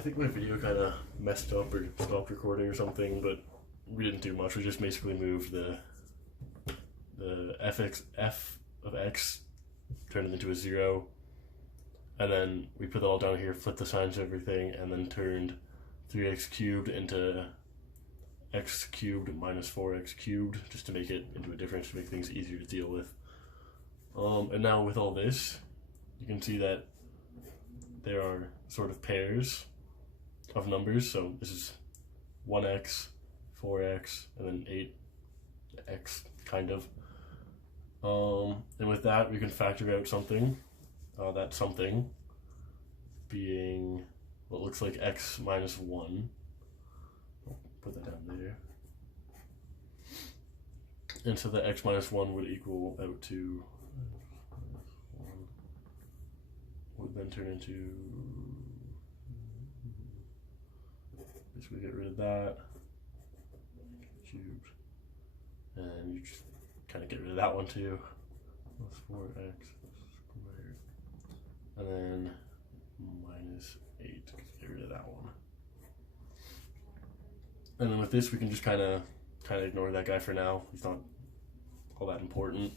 think my video kind of messed up or stopped recording or something, but we didn't do much. We just basically moved the f of x, turned it into a 0, and then we put that all down here, flipped the signs of everything, and then turned 3x cubed into x cubed minus 4x cubed, just to make it into a difference, to make things easier to deal with. And now with all this, you can see that there are sort of pairs of numbers. So this is 1x, 4x, and then 8x, kind of. And with that, we can factor out something, that something being what looks like x minus 1. I'll put that down there. And so that x minus 1 would equal out to, would then turn into, basically get rid of that, cubed, and you just kind of get rid of that one too, plus 4x squared, and then minus 8, get rid of that one. And then with this, we can just kind of ignore that guy for now. He's not all that important.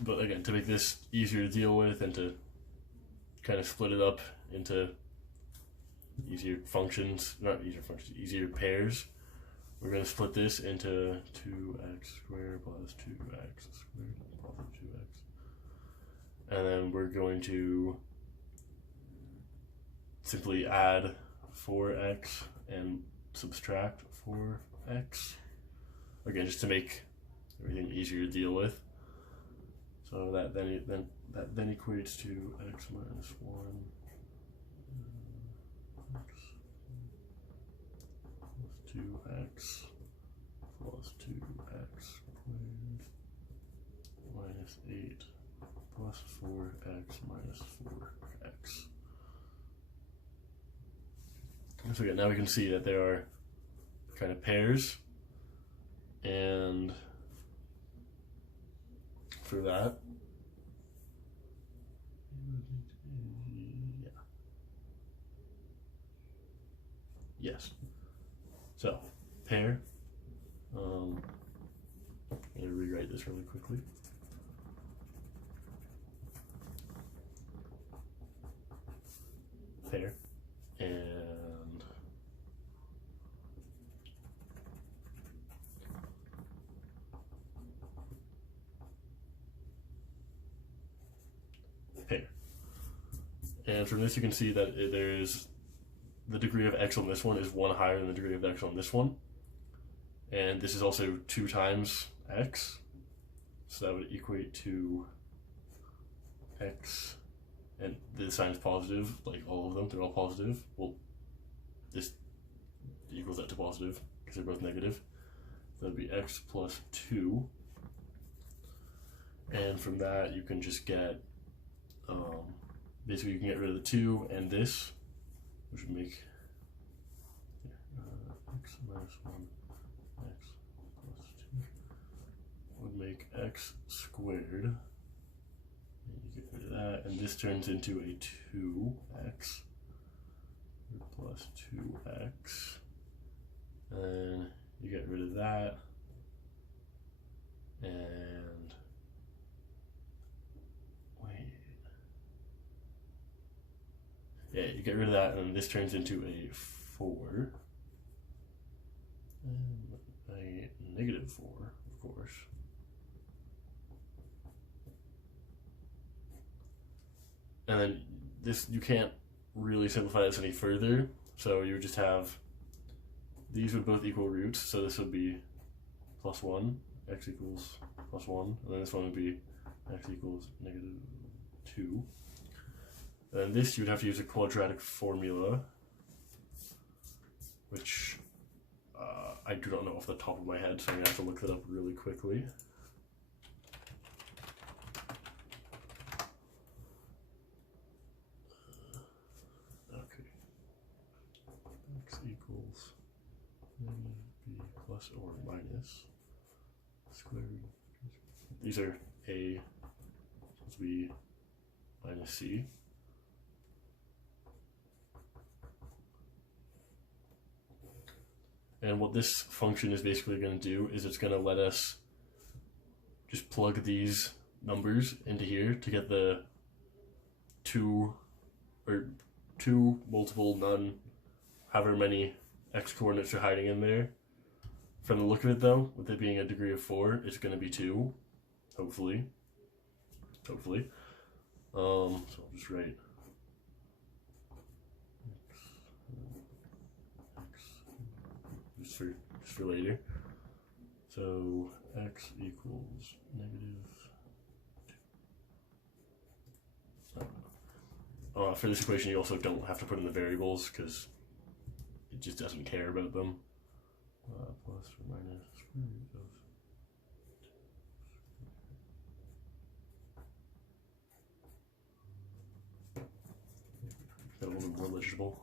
But again, to make this easier to deal with and to kind of split it up into easier functions, not easier functions, easier pairs, we're going to split this into 2x squared plus 2x squared plus 2x. And then we're going to simply add 4x and subtract 4x. Again, just to make everything easier to deal with. So that then equates to x minus 1 x plus 2x squared minus 8 plus 4x minus 4x. So again, now we can see that there are kind of pairs, and for that, yeah. Yes. So, pair. I'm going to rewrite this really quickly. Pair. And pair. And from this you can see that there's the degree of x on this one is 1 higher than the degree of x on this one. And this is also 2 times x. So that would equate to x, and the sign is positive, like all of them, they're all positive. Well, this equals that to positive because they're both negative. So that would be x plus 2. And from that you can just get, basically you can get rid of the 2 and this, which would make x minus 1 x plus 2 would make x squared, and you get rid of that, and this turns into a 2x plus 2x, and you get rid of that, and yeah, you get rid of that, and this turns into a 4, and a negative 4, of course. And then this, you can't really simplify this any further, so you would just have, these would both equal roots, so this would be plus 1, x equals plus 1, and then this one would be x equals negative 2. And this, you would have to use a quadratic formula, which I do not know off the top of my head, so I'm going to have to look that up really quickly. Okay. X equals b plus or minus square root. These are a supposed to be minus c. And what this function is basically going to do is it's going to let us just plug these numbers into here to get the two multiple none, however many x coordinates are hiding in there. From the look of it though, with it being a degree of 4, it's going to be 2, hopefully. So I'll just write x just for later. So x equals -2. For this equation, you also don't have to put in the variables because it just doesn't care about them. Plus or minus square root of a little bit more legible.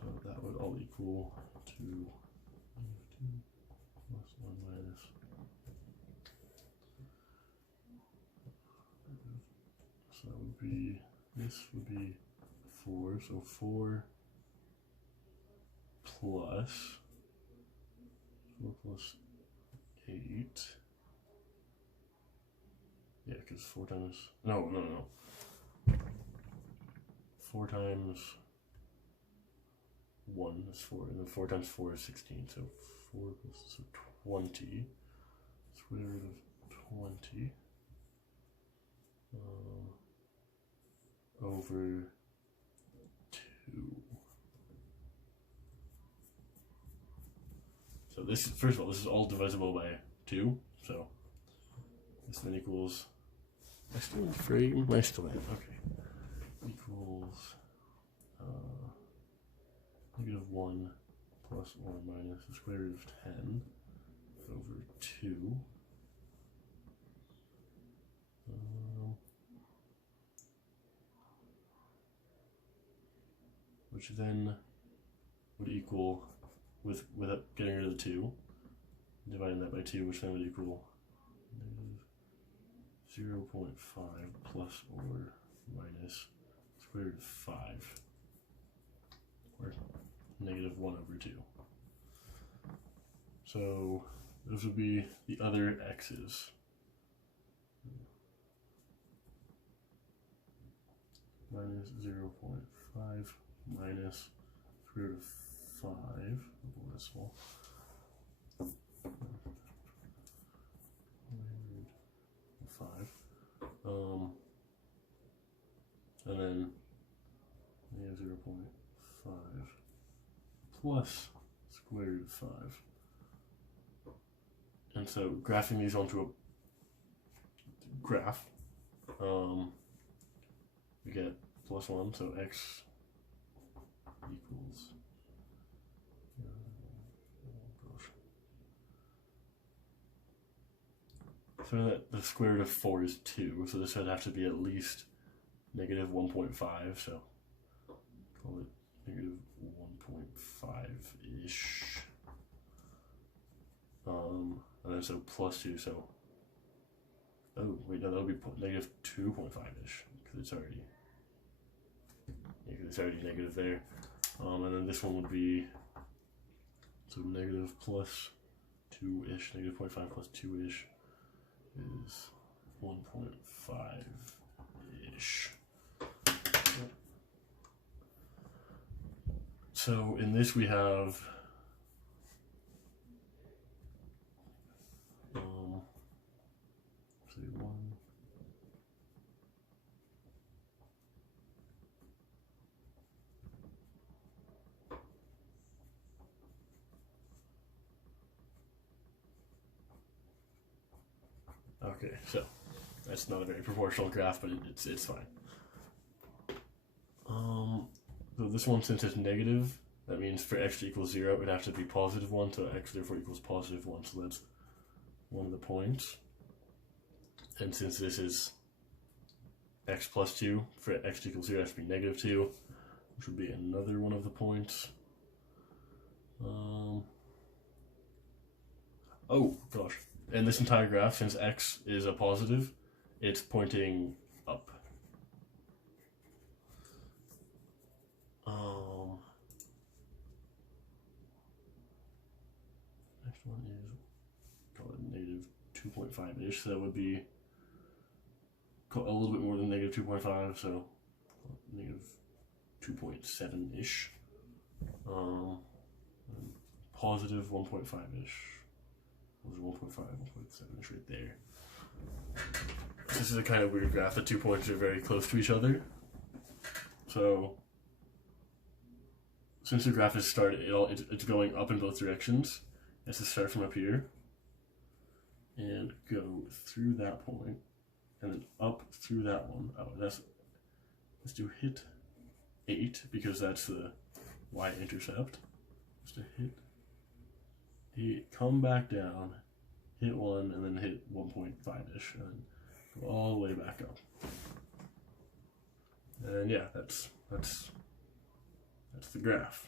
So that would all equal to -2 plus 1 minus. So that would be, this would be 4, so 4 plus 8. Yeah, because 4 times, no. 4 times 1 is 4, and then 4 times 4 is 16, so 4 plus 20, square root of 20, over 2. So this, first of all, this is all divisible by 2, so this then equals, am I still in frame? I still am, okay. Equals -1 plus or minus the square root of 10 over 2. Which then would equal, without getting rid of the 2, dividing that by 2, which then would equal -0.5 plus or minus square root of 5, or -1 over 2. So those would be the other x's. Minus 0.5 minus square root of 5, decimal. And then -0.5 plus square root of 5. And so graphing these onto a graph, we get +1, so x equals so that the square root of 4 is 2, so this would have to be at least -1.5, so call it -1.5-ish. And then so +2, so, oh wait, no, that would be -2.5-ish, because it's already, negative there. And then this one would be, so negative plus 2-ish, -0.5 plus 2-ish is 1.5-ish. So in this we have say 1, okay, so that's not a very proportional graph, but it's fine. So this one, since it's negative, that means for x equals 0, it would have to be +1, so x therefore equals +1, so that's one of the points. And since this is x plus 2, for x equals 0, it has to be -2, which would be another one of the points. Oh gosh. And this entire graph, since x is a positive, it's pointing up. Next one is call it negative 2.5-ish, so that would be a little bit more than negative 2.5, so negative 2.7-ish. Positive 1.5-ish. 1.5, 1.7-ish right there. This is a kind of weird graph. The 2 points are very close to each other. So, since the graph is started, it's going up in both directions. It's to start from up here and go through that point, and then up through that one. Oh, let's do hit 8 because that's the y-intercept. Just to hit 8, come back down, hit 1, and then hit 1.5-ish, and then go all the way back up. And yeah, that's the graph.